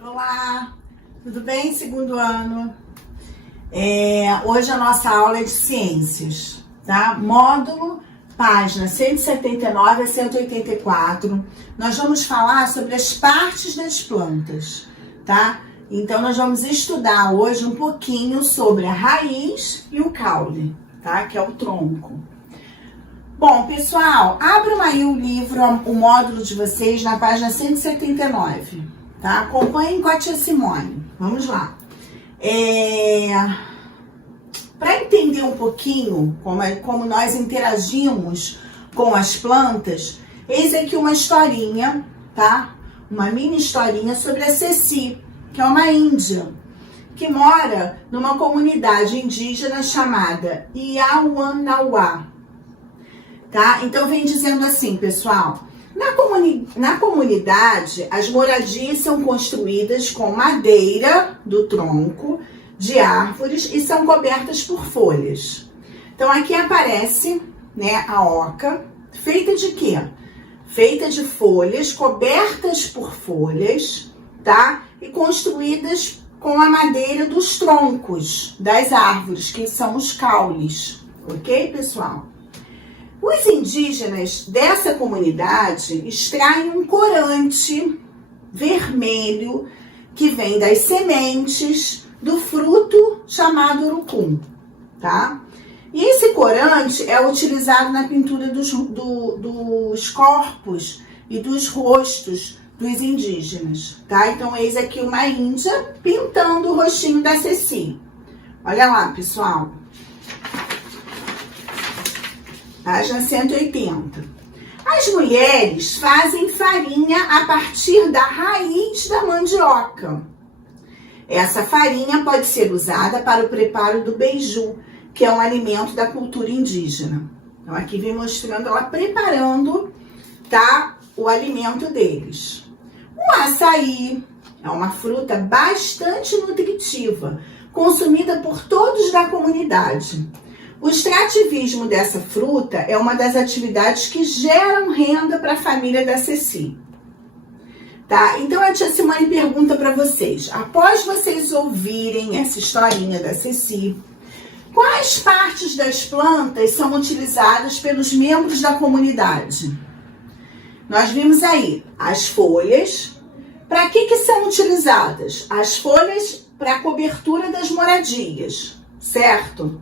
Olá, tudo bem? Segundo ano. Hoje a nossa aula é de ciências, tá? Módulo, página 179 a 184. Nós vamos falar sobre as partes das plantas, tá? Então nós vamos estudar hoje um pouquinho sobre a raiz e o caule, tá? Que é o tronco. Bom, pessoal, abram aí o livro, o módulo de vocês na página 179, tá? Acompanhem com a tia Simone. Vamos lá. Para entender um pouquinho como nós interagimos com as plantas, eis aqui uma historinha, tá? Uma mini historinha sobre a Ceci, que é uma índia, que mora numa comunidade indígena chamada Iauanaua. Tá? Então vem dizendo assim, pessoal, na comunidade as moradias são construídas com madeira do tronco de árvores e são cobertas por folhas. Então aqui aparece, né, a oca, feita de quê? Feita de folhas, cobertas por folhas, tá? E construídas com a madeira dos troncos das árvores, que são os caules, ok, pessoal? Os indígenas dessa comunidade extraem um corante vermelho que vem das sementes do fruto chamado urucum, tá? E esse corante é utilizado na pintura dos corpos e dos rostos dos indígenas, tá? Então, eis aqui uma índia pintando o rostinho da Ceci. Olha lá, pessoal. Página 180. As mulheres fazem farinha a partir da raiz da mandioca. Essa farinha pode ser usada para o preparo do beiju, que é um alimento da cultura indígena. Então, aqui vem mostrando ela preparando, tá, o alimento deles. O açaí é uma fruta bastante nutritiva, consumida por todos da comunidade. O extrativismo dessa fruta é uma das atividades que geram renda para a família da Ceci. Tá? Então a tia Simone pergunta para vocês, após vocês ouvirem essa historinha da Ceci, quais partes das plantas são utilizadas pelos membros da comunidade? Nós vimos aí as folhas. Para que são utilizadas? As folhas para a cobertura das moradias, certo?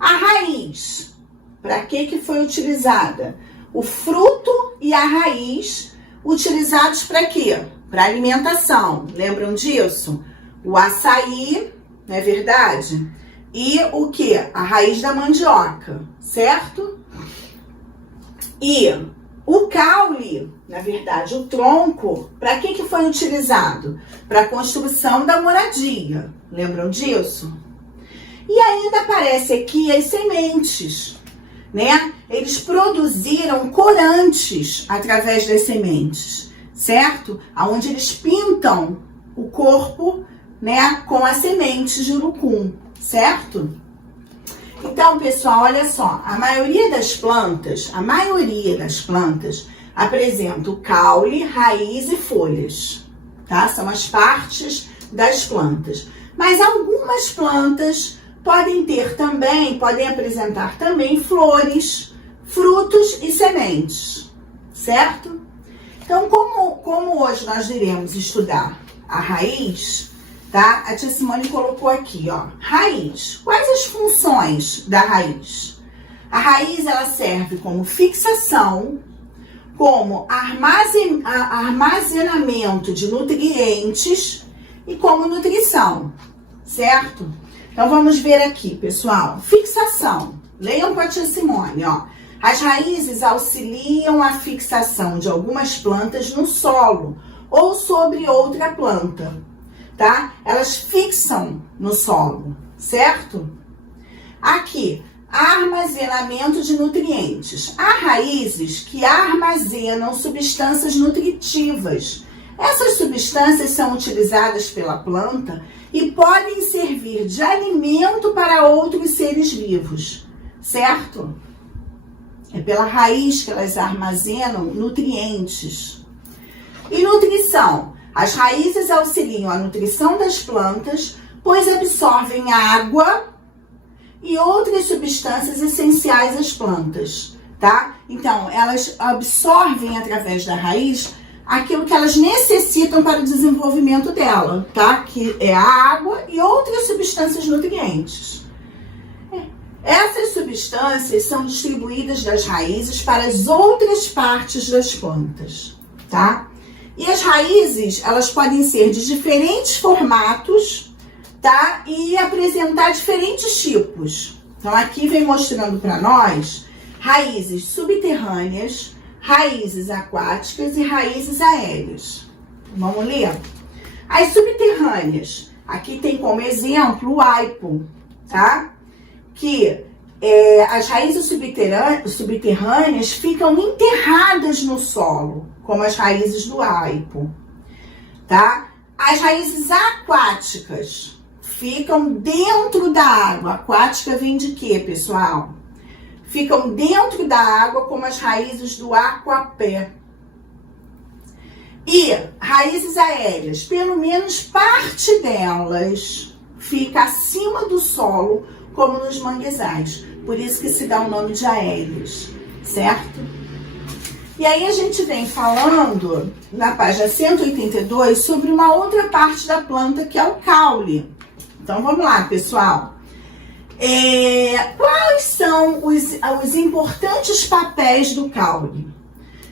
A raiz, para que foi utilizada? O fruto e a raiz utilizados para quê? Para alimentação. Lembram disso? O açaí, não é verdade? E o que? A raiz da mandioca, certo? E o caule, na verdade, o tronco, para que foi utilizado? Para a construção da moradia. Lembram disso? E ainda aparece aqui as sementes, né? Eles produziram corantes através das sementes, certo? Onde eles pintam o corpo, né, com as sementes de urucum, certo? Então, pessoal, olha só, a maioria das plantas apresenta o caule, raiz e folhas, tá? São as partes das plantas. Mas algumas plantas podem apresentar também flores, frutos e sementes, certo? Então, como hoje nós iremos estudar a raiz, tá? A tia Simone colocou aqui, ó, raiz. Quais as funções da raiz? A raiz, ela serve como fixação, como armazenamento de nutrientes e como nutrição, certo? Então, vamos ver aqui, pessoal. Fixação. Leiam com a tia Simone, ó. As raízes auxiliam a fixação de algumas plantas no solo ou sobre outra planta, tá? Elas fixam no solo, certo? Aqui, armazenamento de nutrientes. Há raízes que armazenam substâncias nutritivas. Essas substâncias são utilizadas pela planta e podem servir de alimento para outros seres vivos, certo? É pela raiz que elas armazenam nutrientes. E nutrição. As raízes auxiliam a nutrição das plantas, pois absorvem água e outras substâncias essenciais às plantas, tá? Então, elas absorvem através da raiz aquilo que elas necessitam para o desenvolvimento dela, tá? Que é a água e outras substâncias nutrientes. Essas substâncias são distribuídas das raízes para as outras partes das plantas, tá? E as raízes, elas podem ser de diferentes formatos, tá? E apresentar diferentes tipos. Então, aqui vem mostrando para nós raízes subterrâneas, raízes aquáticas e raízes aéreas. Vamos ler? As subterrâneas, aqui tem como exemplo o aipo, tá? Que as raízes subterrâneas ficam enterradas no solo, como as raízes do aipo, tá? As raízes aquáticas ficam dentro da água. Aquática vem de quê, pessoal? Ficam dentro da água, como as raízes do aquapé. E raízes aéreas, pelo menos parte delas fica acima do solo, como nos manguezais. Por isso que se dá o nome de aéreas, certo? E aí a gente vem falando, na página 182, sobre uma outra parte da planta, que é o caule. Então, vamos lá, pessoal. Quais são os importantes papéis do caule?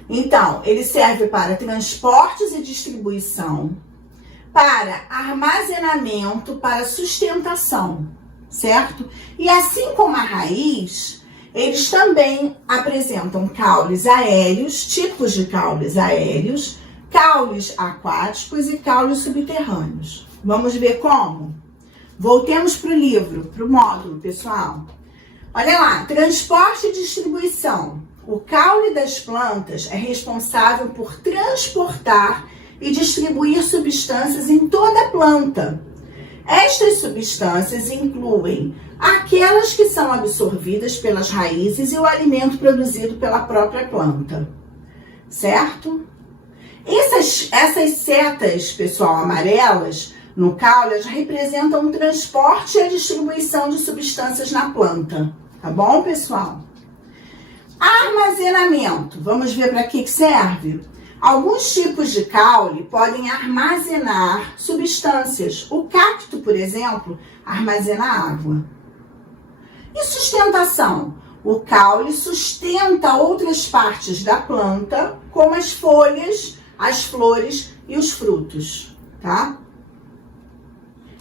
Então, ele serve para transportes e distribuição, para armazenamento, para sustentação, certo? E assim como a raiz, eles também apresentam caules aéreos, tipos de caules aéreos, caules aquáticos e caules subterrâneos. Vamos ver como? Voltemos para o livro, para o módulo, pessoal. Olha lá, transporte e distribuição. O caule das plantas é responsável por transportar e distribuir substâncias em toda a planta. Estas substâncias incluem aquelas que são absorvidas pelas raízes e o alimento produzido pela própria planta, certo? Essas setas, pessoal, amarelas, no caule, elas representam o transporte e a distribuição de substâncias na planta, tá bom, pessoal? Armazenamento, vamos ver para que serve? Alguns tipos de caule podem armazenar substâncias. O cacto, por exemplo, armazena água. E sustentação? O caule sustenta outras partes da planta, como as folhas, as flores e os frutos, tá?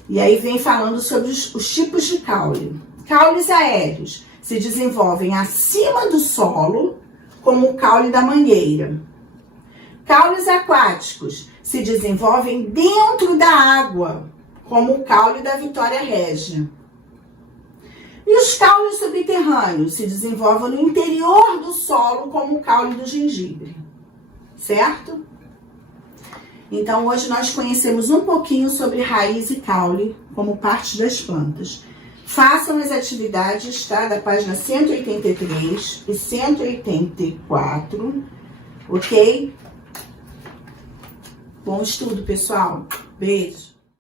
E aí vem falando sobre os tipos de caule. Caules aéreos se desenvolvem acima do solo, como o caule da mangueira. Caules aquáticos se desenvolvem dentro da água, como o caule da Vitória Régia. E os caules subterrâneos se desenvolvem no interior do solo, como o caule do gengibre, certo? Então, hoje nós conhecemos um pouquinho sobre raiz e caule como parte das plantas. Façam as atividades, tá? Da página 183 e 184, ok? Bom estudo, pessoal. Beijo.